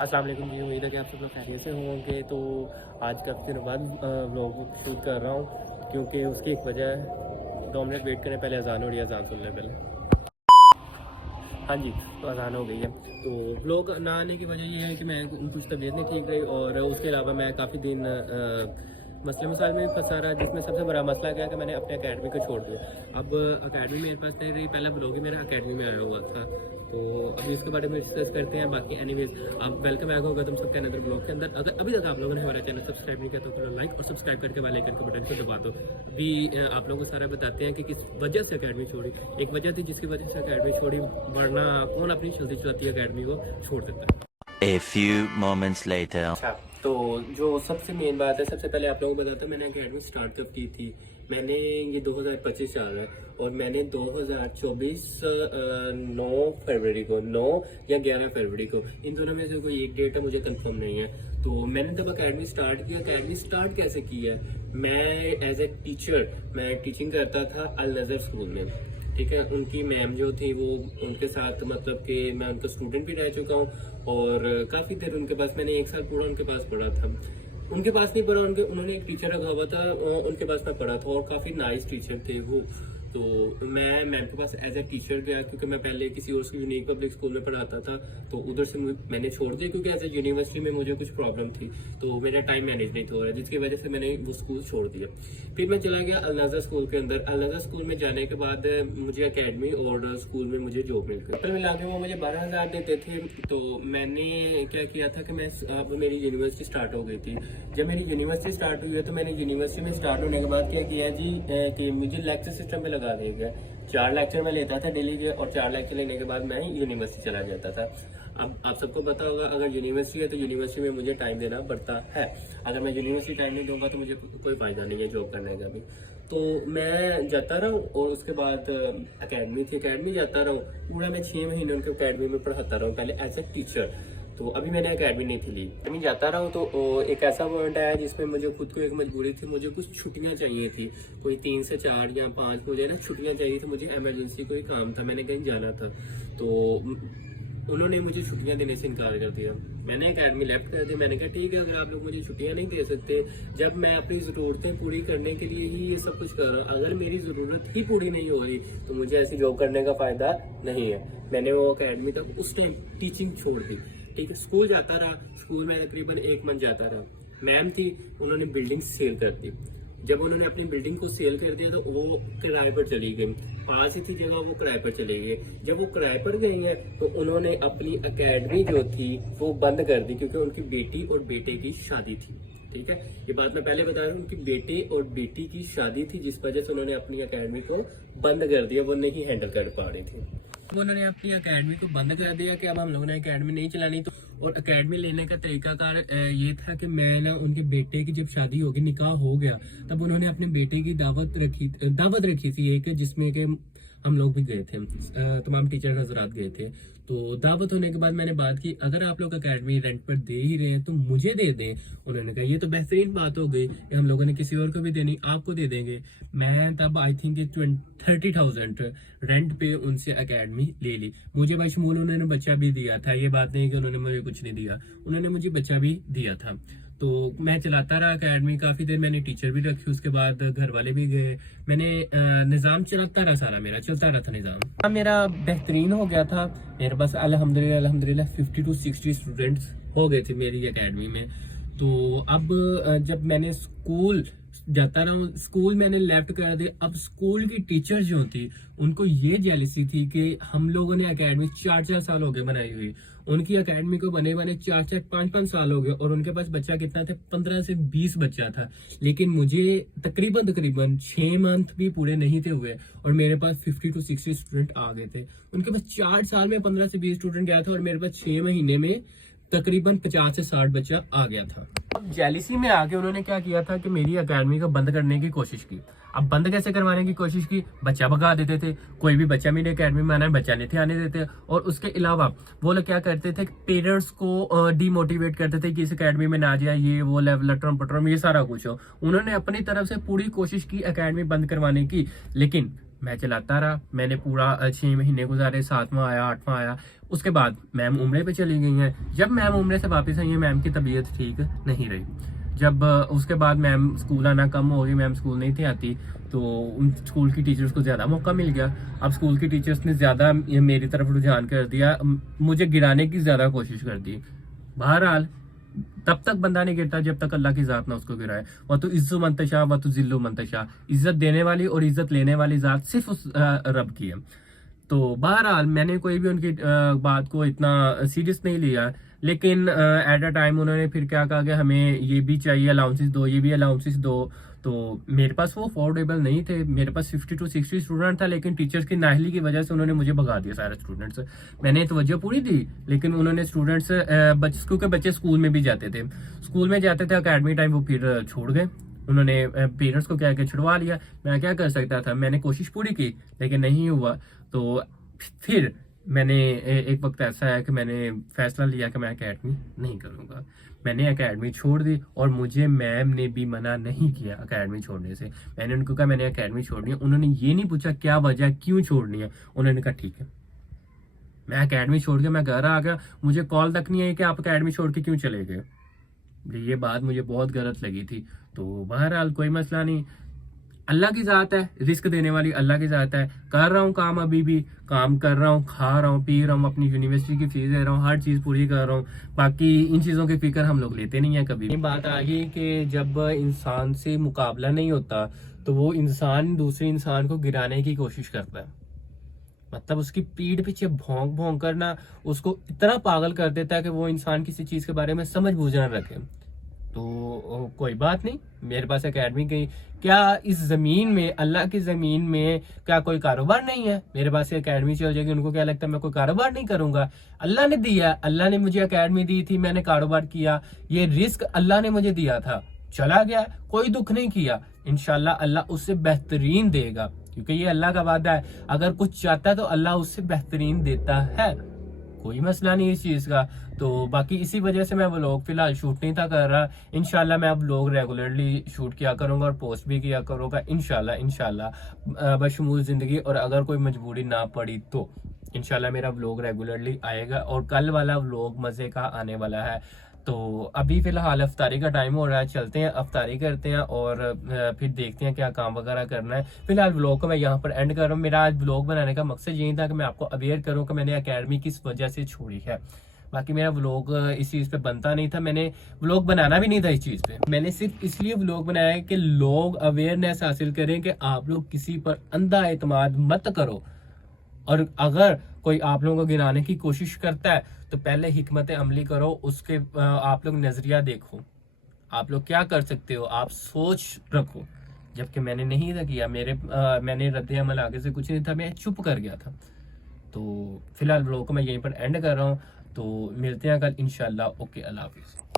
अस्सलाम वालेकुम जी। उम्मीद है कि आप सब लोग खैरियत से होंगे। तो आज काफ़ी दिनों बाद व्लॉग शूट कर रहा हूँ क्योंकि उसकी एक वजह है। 2 मिनट वेट करें, पहले अजान हो रही है, अजान सुन लें पहले। हाँ जी, तो अजान हो गई है। तो व्लॉग ना आने की वजह ये है कि मैं कुछ तबीयत नहीं ठीक रही और उसके अलावा मैं काफ़ी दिन मसले मसाइल में भी फंसा रहा, जिसमें सबसे बड़ा मसला क्या है कि मैंने अपने अकेडमी को छोड़ दिया। अब अकेडमी मेरे पास नहीं रही, पहला ब्लॉग ही मेरा अकेडमी में आया हुआ था। तो अभी इसके बारे में डिस्कस करते हैं। बाकी एनीवेज, आप वेलकम बैक होगा तुम सबके अनदर ब्लॉग के अंदर। अगर अभी तक आप लोगों ने हमारा चैनल सब्सक्राइब नहीं किया तो फिर लाइक और सब्सक्राइब करके वाले आइकन के बटन को दबा दो। अभी आप लोगों को सारा बताते हैं कि किस वजह से अकेडमी छोड़ी। एक वजह थी जिसकी वजह से अकेडमी छोड़ी, वरना कौन अपनी चलती चलाती अकेडमी को छोड़ देता है। A few moments later. अच्छा, तो जो सबसे मेन बात है, सबसे पहले आप लोगों को बताता हूँ मैंने अकेडमी स्टार्ट कब की थी। मैंने ये 2025 चल रहा है और मैंने 2024 9 फरवरी को, 9 या 11 फरवरी को, इन दोनों में से कोई एक डेट है, मुझे कंफर्म नहीं है। तो मैंने जब अकेडमी स्टार्ट किया, अकेडमी स्टार्ट कैसे की है, मैं एज ए टीचर मैं टीचिंग करता था अल नज़र स्कूल में। ठीक है, उनकी मैम जो थी वो, उनके साथ मतलब कि मैं उनका स्टूडेंट भी रह चुका हूँ और काफ़ी देर उनके पास, मैंने 1 साल पूरा उनके पास पढ़ा था। उनके पास नहीं पढ़ा, उन्होंने एक टीचर रखा हुआ था, उनके पास मैं पढ़ा था और काफ़ी नाइस टीचर थे वो। तो मैं मैम के पास एज ए टीचर गया क्योंकि मैं पहले किसी और यूनिक पब्लिक स्कूल में पढ़ाता था। तो उधर से मैंने छोड़ दिया क्योंकि एज ए यूनिवर्सिटी में मुझे कुछ प्रॉब्लम थी, तो मेरा टाइम मैनेज नहीं हो रहा, जिसकी वजह से मैंने वो स्कूल छोड़ दिया। फिर मैं चला गया अल नज़र स्कूल के अंदर। अल नज़र स्कूल में जाने के बाद मुझे अकेडमी और स्कूल में मुझे जॉब मिल गई। टोटल मिला के वो मुझे 12,000 देते थे। तो मैंने क्या किया था कि मैं, अब मेरी यूनिवर्सिटी स्टार्ट हो गई थी। जब मेरी यूनिवर्सिटी स्टार्ट हुई है तो मैंने यूनिवर्सिटी में स्टार्ट होने के बाद क्या किया जी, कि मुझे लेक्चर सिस्टम पे लगा दिया गया। 4 लेक्चर मैं लेता था डेली के और 4 लेक्चर लेने के बाद मैं यूनिवर्सिटी चला जाता था। अब आप सबको पता होगा, अगर यूनिवर्सिटी है तो यूनिवर्सिटी में मुझे टाइम देना पड़ता है। अगर मैं यूनिवर्सिटी टाइम नहीं दूंगा तो मुझे कोई फायदा नहीं है जॉब करने का भी। तो मैं जाता रहा और उसके बाद अकेडमी थी, अकेडमी जाता रहा। पूरा मैं 6 महीने उनके अकेडमी में पढ़ाता रहा पहले एज ए टीचर। तो अभी मैंने अकेडमी नहीं थी ली, अभी जाता रहा हूँ। तो एक ऐसा पॉइंट आया जिसमें मुझे खुद को एक मजबूरी थी, मुझे कुछ छुट्टियाँ चाहिए थी, कोई 3 से 4 या 5 मुझे ना छुट्टियाँ चाहिए थी। मुझे इमरजेंसी कोई काम था, मैंने कहीं जाना था। तो उन्होंने मुझे छुट्टियां देने से इनकार कर दिया। मैंने अकेडमी लेफ्ट कर दी। मैंने कहा ठीक है, अगर आप लोग मुझे छुट्टियां नहीं दे सकते, जब मैं अपनी ज़रूरतें पूरी करने के लिए ही ये सब कुछ कर रहा हूँ, अगर मेरी ज़रूरत ही पूरी नहीं हो रही तो मुझे ऐसी जॉब करने का फ़ायदा नहीं है। मैंने वो अकेडमी तक उस टाइम टीचिंग छोड़ दी। ठीक है, स्कूल जाता रहा, स्कूल में तकरीबन 1 मंथ जाता रहा। मैम थी, उन्होंने बिल्डिंग सेल कर दी। जब उन्होंने अपनी बिल्डिंग को सेल कर दिया तो वो किराए पर चली गई। पास ही थी जगह, वो किराए पर चली गई। जब वो किराए पर गई है तो उन्होंने अपनी अकेडमी जो थी वो बंद कर दी क्योंकि उनकी बेटी और बेटे की शादी थी। ठीक है, ये बात मैं पहले बता रहा हूँ, उनकी बेटे और बेटी की शादी थी जिस वजह से उन्होंने अपनी अकेडमी को बंद कर दिया, वो नहीं हैंडल कर पा रही थी। वो उन्होंने अपनी अकेडमी को बंद कर दिया कि अब हम लोगों ने अकेडमी नहीं चलानी। तो और अकेडमी लेने का तरीकाकार ये था कि मैं ना, उनके बेटे की जब शादी होगी, निकाह हो गया, तब उन्होंने अपने बेटे की दावत रखी थी एक, जिसमें कि हम लोग भी गए थे, तमाम टीचर हजरात गए थे। तो दावत होने के बाद मैंने बात की, अगर आप लोग अकेडमी रेंट पर दे ही रहे हैं तो मुझे दे दें। उन्होंने कहा ये तो बेहतरीन बात हो गई, हम लोगों ने किसी और को भी देनी, आपको दे देंगे। मैं तब आई थिंक 30,000 रेंट पे उनसे अकेडमी ले ली। मुझे बशमूल उन्होंने बच्चा भी दिया था, ये बात नहीं कि उन्होंने मुझे कुछ नहीं दिया, उन्होंने मुझे बच्चा भी दिया था। तो मैं चलाता रहा अकेडमी काफ़ी देर, मैंने टीचर भी रखी, उसके बाद घर वाले भी गए, मैंने निज़ाम चलाता रहा, सारा मेरा चलता रहा था निज़ाम। मेरा बेहतरीन हो गया था। मेरे पास अल्हम्दुलिल्लाह 50 to 60 स्टूडेंट्स हो गए थे मेरी अकेडमी में। तो अब जब मैंने स्कूल जाता रहा हूँ, स्कूल मैंने लेफ्ट कर दिया। अब स्कूल की टीचर जो थी उनको ये जेलसी थी कि हम लोगों ने अकेडमी 4-4 साल हो गए बनाई हुई, उनकी अकेडमी को बने 4-4 5-5 साल हो गए और उनके पास बच्चा कितना थे, 15 से 20 बच्चा था। लेकिन मुझे तकरीबन 6 मंथ भी पूरे नहीं थे हुए और मेरे पास 50 to 60 स्टूडेंट आ गए थे। उनके पास 4 साल में 15 से 20 स्टूडेंट गया था और मेरे पास 6 महीने में तकरीबन 50 से 60 बच्चा आ गया था। अब जेलिसी में आके उन्होंने क्या किया था कि मेरी अकेडमी को बंद करने की कोशिश की। अब बंद कैसे करवाने की कोशिश की, बच्चा भगा देते थे, कोई भी बच्चा मेरी अकेडमी में आना है बच्चा नहीं थे आने देते। और उसके अलावा वो लोग क्या करते थे, पेरेंट्स को डीमोटिवेट करते थे कि इस अकेडमी में ना जाए, ये वो लेवल लटरम पटरम ये सारा कुछ हो। उन्होंने अपनी तरफ से पूरी कोशिश की अकेडमी बंद करवाने की, लेकिन मैं चलाता रहा। मैंने पूरा 6 महीने गुजारे, 7वां आया, 8वां आया, उसके बाद मैम उम्रे पे चली गई हैं। जब मैम उम्रे से वापस आई हैं, मैम की तबीयत ठीक नहीं रही। जब उसके बाद मैम स्कूल आना कम हो गई, मैम स्कूल नहीं थी आती, तो उन स्कूल की टीचर्स को ज़्यादा मौका मिल गया। अब स्कूल की टीचर्स ने ज़्यादा मेरी तरफ रुझान कर दिया, मुझे गिराने की ज़्यादा कोशिश कर दी। बहरहाल तब तक बंदा नहीं गिरता जब तक अल्लाह की ज़ात ना उसको गिराए। वह तो इज्जु मंतशा व तो जिल्लु मंतशा, इज्जत देने वाली और इज्जत लेने वाली ज़ात सिर्फ उस रब की है। तो बहरहाल मैंने कोई भी उनकी बात को इतना सीरियस नहीं लिया, लेकिन एट अ टाइम उन्होंने फिर क्या कहा कि हमें ये भी चाहिए अलाउंसेस दो, ये भी अलाउंसेस दो। तो मेरे पास वो अफोर्डेबल नहीं थे, मेरे पास 50 to 60 स्टूडेंट था, लेकिन टीचर्स की नाहली की वजह से उन्होंने मुझे भगा दिया सारे स्टूडेंट्स। मैंने तवज्जो पूरी दी, लेकिन उन्होंने स्टूडेंट्स क्योंकि बच्चे स्कूल में भी जाते थे, अकेडमी टाइम वो फिर छोड़ गए। उन्होंने पेरेंट्स को क्या छुड़वा लिया। मैं क्या कर सकता था, मैंने कोशिश पूरी की लेकिन नहीं हुआ। तो फिर मैंने एक वक्त ऐसा है कि मैंने फैसला लिया कि मैं एकेडमी नहीं करूँगा। मैंने एकेडमी छोड़ दी और मुझे मैम ने भी मना नहीं किया एकेडमी छोड़ने से। मैंने उनको कहा मैंने एकेडमी छोड़नी है, उन्होंने ये नहीं पूछा क्या वजह, क्यों छोड़नी है। उन्होंने कहा ठीक है। मैं एकेडमी छोड़ के मैं घर आ गया, मुझे कॉल तक नहीं आई कि आप एकेडमी छोड़ के क्यों चले गए। ये बात मुझे बहुत गलत लगी थी। तो बहरहाल कोई मसला नहीं, अल्लाह की ज़ात है, रिस्क देने वाली अल्लाह की ज़ात है। कर रहा हूँ काम, अभी भी काम कर रहा हूँ, खा रहा हूँ, पी रहा हूँ, अपनी यूनिवर्सिटी की फीस दे रहा हूँ, हर चीज़ पूरी कर रहा हूँ। बाकी इन चीज़ों की फिक्र हम लोग लेते नहीं है कभी। ये बात आ गई कि जब इंसान से मुकाबला नहीं होता तो वो इंसान दूसरे इंसान को गिराने की कोशिश करता है। मतलब उसकी पीठ पीछे भौंक भौंक करना उसको इतना पागल कर देता है कि वो इंसान किसी चीज़ के बारे में समझ बूझ ना रखे। तो कोई बात नहीं, मेरे पास एकेडमी गई। क्या इस जमीन में, अल्लाह की जमीन में क्या कोई कारोबार नहीं है? मेरे पास एकेडमी चल जाएगी, उनको क्या लगता है मैं कोई कारोबार नहीं करूंगा? अल्लाह ने दिया, अल्लाह ने मुझे एकेडमी दी थी, मैंने कारोबार किया, ये रिस्क अल्लाह ने मुझे दिया था, चला गया, कोई दुख नहीं किया। इंशाल्लाह अल्लाह उससे बेहतरीन देगा, क्योंकि ये अल्लाह का वादा है। अगर कुछ चाहता है तो अल्लाह उससे बेहतरीन देता है, कोई मसला नहीं इस चीज़ का। तो बाकी इसी वजह से मैं व्लॉग फिलहाल शूट नहीं था कर रहा। इंशाल्लाह मैं अब व्लॉग रेगुलरली शूट किया करूंगा और पोस्ट भी किया करूंगा इंशाल्लाह बशमूल ज़िंदगी। और अगर कोई मजबूरी ना पड़ी तो इंशाल्लाह मेरा व्लॉग रेगुलरली आएगा और कल वाला व्लॉग मज़े का आने वाला है। तो अभी फिलहाल अफ्तारी का टाइम हो रहा है, चलते हैं अफ्तारी करते हैं और फिर देखते हैं क्या काम वगैरह करना है। फिलहाल व्लॉग को मैं यहाँ पर एंड कर रहा हूँ। मेरा आज व्लॉग बनाने का मकसद यही था कि मैं आपको अवेयर करूँ कि मैंने एकेडमी किस वजह से छोड़ी है। बाकी मेरा व्लॉग इस चीज़ पे बनता नहीं था, मैंने व्लॉग बनाना भी नहीं था इस चीज़ पे। मैंने सिर्फ इसलिए व्लॉग बनाया है कि लोग अवेयरनेस हासिल करें कि आप लोग किसी पर अंधा एतमाद मत करो। और अगर कोई आप लोगों को गिराने की कोशिश करता है तो पहले हिकमत अमली करो, उसके आप लोग नजरिया देखो, आप लोग क्या कर सकते हो, आप सोच रखो। जबकि मैंने नहीं था किया, मैंने रद्द अमल आगे से कुछ नहीं था, मैं चुप कर गया था। तो फिलहाल व्लॉग को मैं यहीं पर एंड कर रहा हूँ। तो मिलते हैं कल इंशाल्लाह। ओके, अल्लाह हाफिज़।